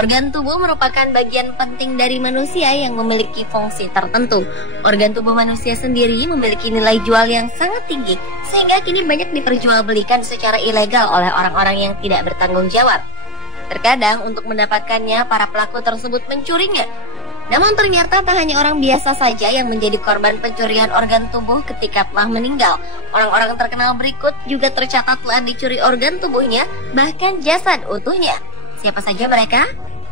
Organ tubuh merupakan bagian penting dari manusia yang memiliki fungsi tertentu. Organ tubuh manusia sendiri memiliki nilai jual yang sangat tinggi, sehingga kini banyak diperjualbelikan secara ilegal oleh orang-orang yang tidak bertanggung jawab. Terkadang untuk mendapatkannya, para pelaku tersebut mencurinya. Namun ternyata tak hanya orang biasa saja yang menjadi korban pencurian organ tubuh ketika telah meninggal. Orang-orang terkenal berikut juga tercatat telah dicuri organ tubuhnya, bahkan jasad utuhnya. Siapa saja mereka?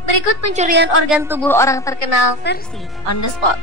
Berikut pencurian organ tubuh orang terkenal versi on the spot.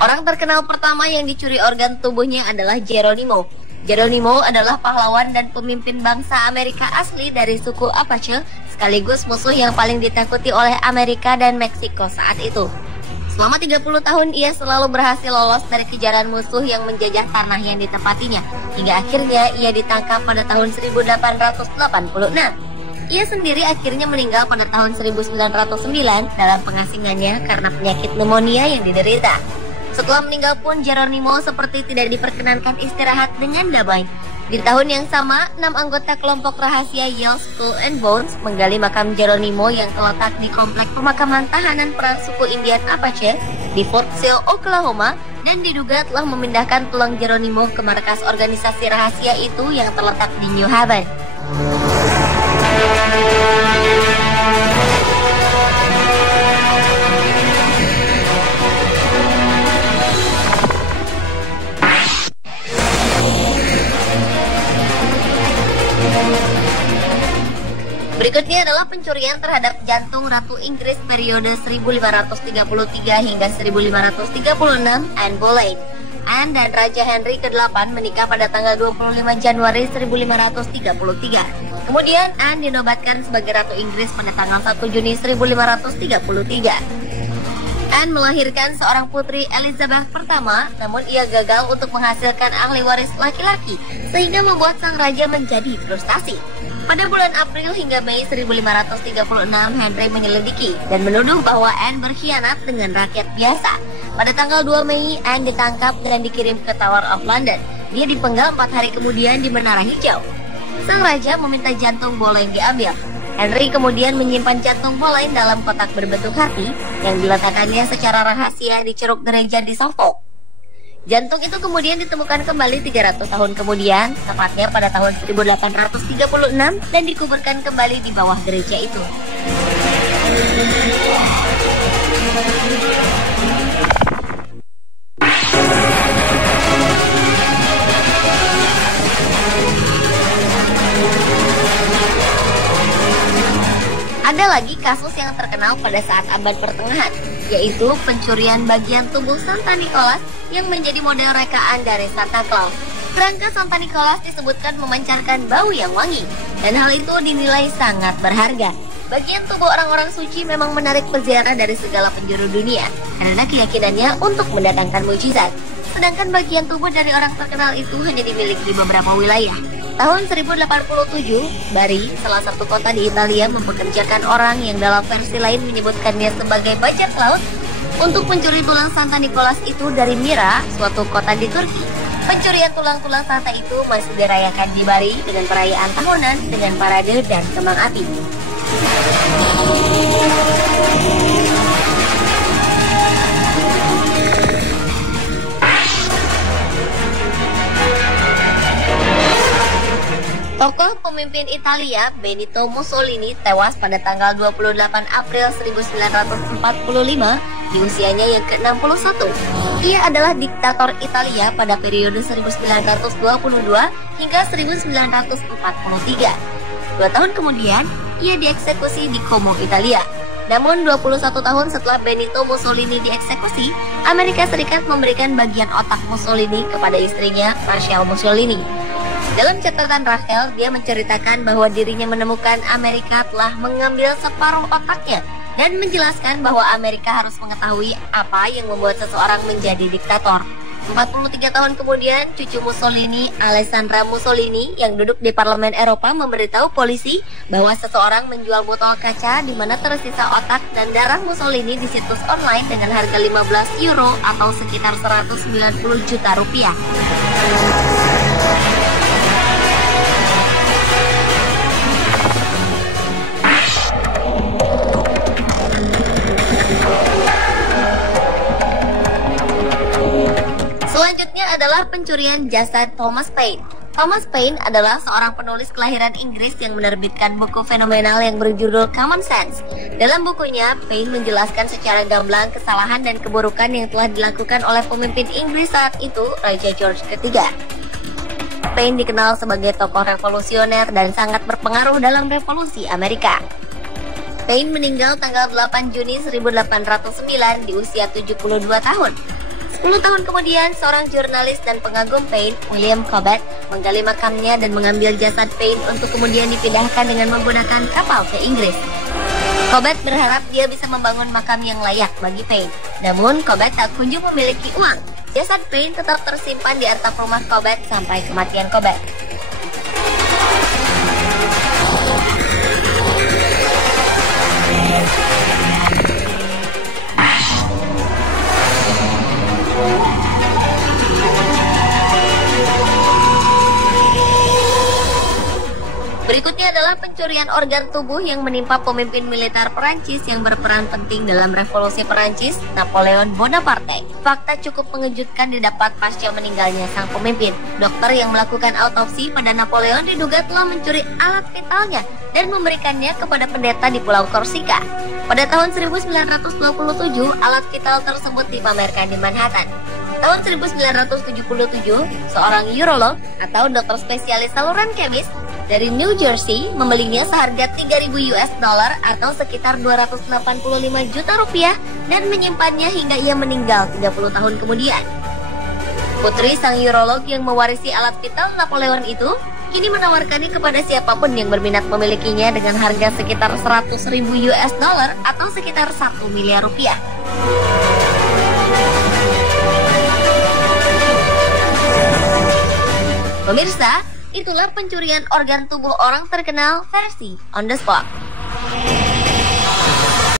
Orang terkenal pertama yang dicuri organ tubuhnya adalah Geronimo. Geronimo adalah pahlawan dan pemimpin bangsa Amerika asli dari suku Apache, sekaligus musuh yang paling ditakuti oleh Amerika dan Meksiko saat itu. Selama 30 tahun ia selalu berhasil lolos dari kejaran musuh yang menjajah tanah yang ditempatinya, hingga akhirnya ia ditangkap pada tahun 1886. Ia sendiri akhirnya meninggal pada tahun 1909 dalam pengasingannya karena penyakit pneumonia yang diderita. Setelah meninggal pun Geronimo seperti tidak diperkenankan istirahat dengan damai. Di tahun yang sama, 6 anggota kelompok rahasia Yale Skull and Bones menggali makam Geronimo yang terletak di komplek pemakaman tahanan perang suku Indian Apache di Fort Sill, Oklahoma, dan diduga telah memindahkan tulang Geronimo ke markas organisasi rahasia itu yang terletak di New Haven. Berikutnya adalah pencurian terhadap jantung Ratu Inggris periode 1533 hingga 1536, Anne Boleyn. Anne dan Raja Henry ke-8 menikah pada tanggal 25 Januari 1533. Kemudian Anne dinobatkan sebagai Ratu Inggris pada tanggal 1 Juni 1533. Anne melahirkan seorang putri Elizabeth pertama, namun ia gagal untuk menghasilkan ahli waris laki-laki, sehingga membuat sang raja menjadi frustasi. Pada bulan April hingga Mei 1536, Henry menyelidiki dan menuduh bahwa Anne berkhianat dengan rakyat biasa. Pada tanggal 2 Mei, Anne ditangkap dan dikirim ke Tower of London. Dia dipenggal 4 hari kemudian di Menara Hijau. Sang raja meminta jantung Boleyn diambil. Henry kemudian menyimpan jantung Boleyn dalam kotak berbentuk hati yang diletakkannya secara rahasia di ceruk gereja di Suffolk. Jantung itu kemudian ditemukan kembali 300 tahun kemudian, tepatnya pada tahun 1836, dan dikuburkan kembali di bawah gereja itu. Ada lagi kasus yang terkenal pada saat abad pertengahan, yaitu pencurian bagian tubuh Santa Nicholas yang menjadi model rekaan dari Santa Claus. Kerangka Santa Nicholas disebutkan memancarkan bau yang wangi, dan hal itu dinilai sangat berharga. Bagian tubuh orang-orang suci memang menarik peziarah dari segala penjuru dunia, karena keyakinannya untuk mendatangkan mukjizat. Sedangkan bagian tubuh dari orang terkenal itu hanya dimiliki di beberapa wilayah. Tahun 1087, Bari, salah satu kota di Italia, mempekerjakan orang yang dalam versi lain menyebutkannya sebagai bajak laut untuk mencuri tulang Santa Nicholas itu dari Mira, suatu kota di Turki. Pencurian tulang-tulang Santa itu masih dirayakan di Bari dengan perayaan tahunan dengan parade dan kembang api. Tokoh pemimpin Italia Benito Mussolini tewas pada tanggal 28 April 1945 di usianya yang ke-61. Ia adalah diktator Italia pada periode 1922 hingga 1943. 2 tahun kemudian, ia dieksekusi di Como, Italia. Namun 21 tahun setelah Benito Mussolini dieksekusi, Amerika Serikat memberikan bagian otak Mussolini kepada istrinya, Rachel Mussolini. Dalam catatan Rachel, dia menceritakan bahwa dirinya menemukan Amerika telah mengambil separuh otaknya dan menjelaskan bahwa Amerika harus mengetahui apa yang membuat seseorang menjadi diktator. 43 tahun kemudian, cucu Mussolini, Alessandra Mussolini, yang duduk di Parlemen Eropa memberitahu polisi bahwa seseorang menjual botol kaca di mana tersisa otak dan darah Mussolini di situs online dengan harga 15 euro atau sekitar 190 juta rupiah. Selanjutnya adalah pencurian jasad Thomas Paine. Thomas Paine adalah seorang penulis kelahiran Inggris yang menerbitkan buku fenomenal yang berjudul Common Sense. Dalam bukunya, Paine menjelaskan secara gamblang kesalahan dan keburukan yang telah dilakukan oleh pemimpin Inggris saat itu, Raja George III. Paine dikenal sebagai tokoh revolusioner dan sangat berpengaruh dalam revolusi Amerika. Paine meninggal tanggal 8 Juni 1809 di usia 72 tahun. 10 tahun kemudian, seorang jurnalis dan pengagum Paine, William Cobbett, menggali makamnya dan mengambil jasad Paine untuk kemudian dipindahkan dengan menggunakan kapal ke Inggris. Cobbett berharap dia bisa membangun makam yang layak bagi Paine. Namun, Cobbett tak kunjung memiliki uang. Jasad Paine tetap tersimpan di atap rumah Cobbett sampai kematian Cobbett. Berikutnya adalah pencurian organ tubuh yang menimpa pemimpin militer Perancis yang berperan penting dalam revolusi Perancis, Napoleon Bonaparte. Fakta cukup mengejutkan didapat pasca meninggalnya sang pemimpin. Dokter yang melakukan autopsi pada Napoleon diduga telah mencuri alat vitalnya dan memberikannya kepada pendeta di Pulau Korsika. Pada tahun 1927, alat vital tersebut dipamerkan di Manhattan. Tahun 1977, seorang urolog atau dokter spesialis saluran kemih dari New Jersey membelinya seharga 3.000 US dollar atau sekitar 285 juta rupiah dan menyimpannya hingga ia meninggal 30 tahun kemudian. Putri sang urolog yang mewarisi alat vital Napoleon itu kini menawarkannya kepada siapapun yang berminat memilikinya dengan harga sekitar 100.000 US dollar atau sekitar 1 miliar rupiah. Pemirsa, itulah pencurian organ tubuh orang terkenal versi On The Spot.